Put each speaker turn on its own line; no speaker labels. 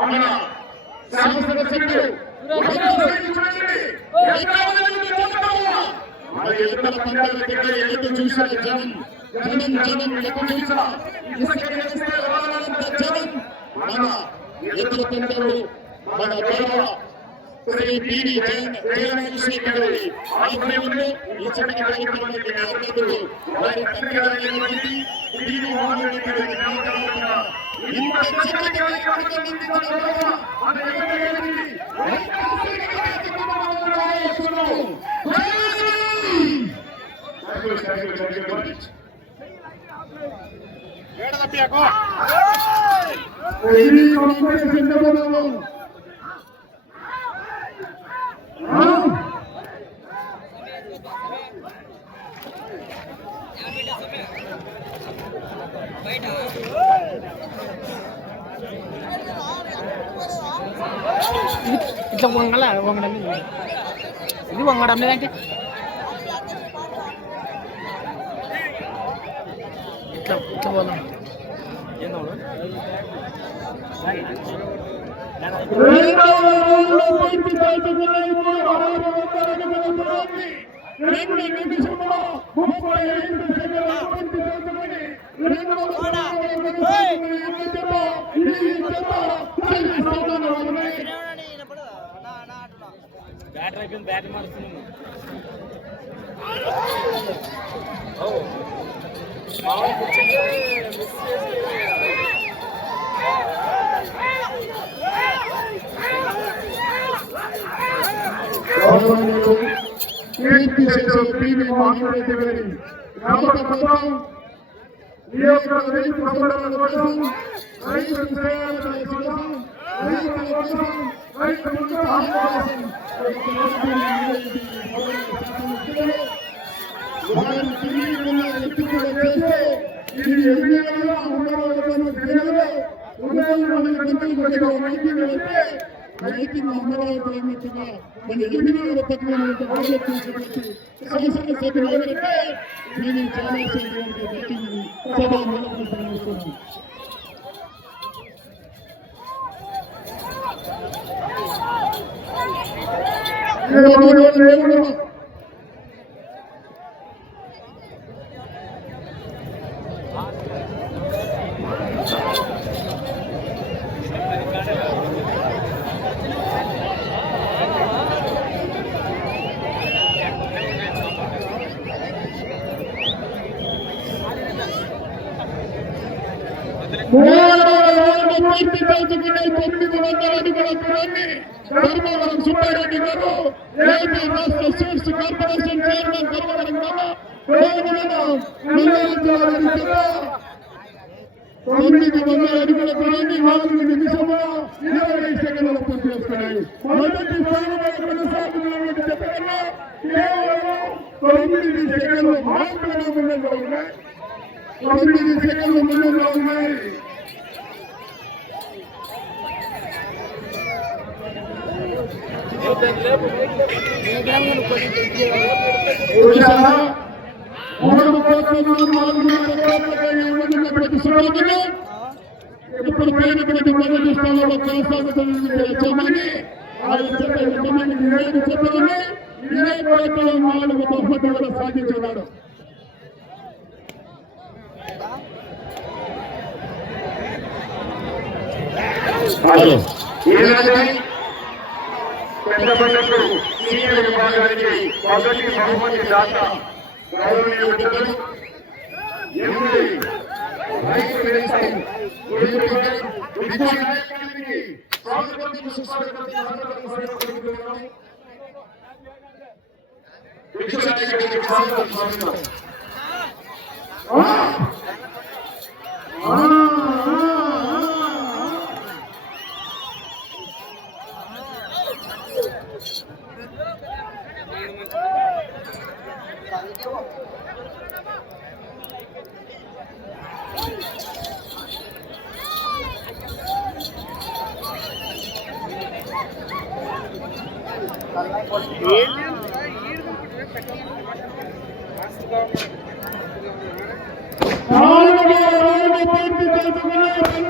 మన శాసనసభ్యుడు ఒక్కసారి మన ఎదుట గౌరవ ഒരു രീതി ദയവായി കടവി ആഗ്രഹമുണ്ട് ഈ ചടങ്ങ് കളിക്കണമെന്ന് അഭ്യർത്ഥിക്കുന്നു വളരെ തന്ത്രികളെ വേണ്ടി രീതി മോഹൻ വേണ്ടി ഗ്രാമങ്ങളുണ്ട് ഇന്ന് ശശികളെ കളിക്കണമെന്ന് അത് എങ്ങനെ Ready, come on, come on, come on.
ఇట్లా వంగల వంగడం లేదు. ఇది వంగడం లేదంటే ఇట్లా ఇట్లా పోదాం
రెండు నిమిషంలో ముప్పై ఐదు.
బ్యాటరీ అయిపోయింది బ్యాటరీ మారుస్తున్నాము
గౌరవనీయులు కీర్తి శేషు పివి మహారెడ్డి గారి జ్ఞాపకార్థం ఈ యొక్క రైతు సంబరాల కోసం రైతు కోసం రైతుల కోసం రైతు ఉత్సాహం తిరిగి ఉన్న ఎత్తుకుల చేస్తే ఇది ఎన్నికలుగా ఉండవలసిన తెలియదు. ఉండవలసిన గంటలు కొద్దిగా వైద్యం వెళ్తే రైతులు అమరావతి అయినట్టుగా మన ఎన్నికల పత్రికటువంటి ప్రాజెక్టు శాసనసభ్యులు ఎవరంటే నేను చాలా సంఖ్యలో దక్కిందని సభ మూలకం ప్రారంభిస్తున్నాను పూర్తి చేసుకునే తొమ్మిది వందల అడుగుల దూరాన్ని ధర్మవరం సుబ్బారెడ్డి గారు ఏపీ రాష్ట్ర స్వీట్స్ కార్పొరేషన్ చైర్మన్ ధర్మవరం గారు తొమ్మిది వందల అడుగుల దూరాన్ని నాలుగు నిమిషంలో ఇరవై సెకండ్లు పూర్తి చేస్తున్నాయి మొదటి స్థానంలో కొనసాగుతున్నటువంటి చెప్పకన్నా కేవలం తొమ్మిది సెకండ్లు మాత్రమే ముందుగా ఉన్నాయి తొమ్మిది సెకండ్లు ఉన్నాయి మూడు కోట్ల నాలుగున్నర కోట్లపై ఉన్నటువంటి ఇప్పుడు పోయినటువంటి మొదటి స్థానంలో కొనసాగుతున్న యజమాని ఆ కోట్ల నాలుగు బహుమతులు సాధించున్నాడు ఈనాటి పెద్దపల్లకు సీనియర్ విభాగానికి మొదటి బహుమతి దాత గౌరవనీయ మిత్రులు ఎనిమిది రైతు వ్యవసాయం గురించి విద్యా నాయకునికి స్వాగతం సుస్వాగతం స్వాగతం స్వాగతం విద్యా నాయకునికి స్వాగతం. స్వాగతం నాలుగు వేల పూర్తి చేసుకున్నారు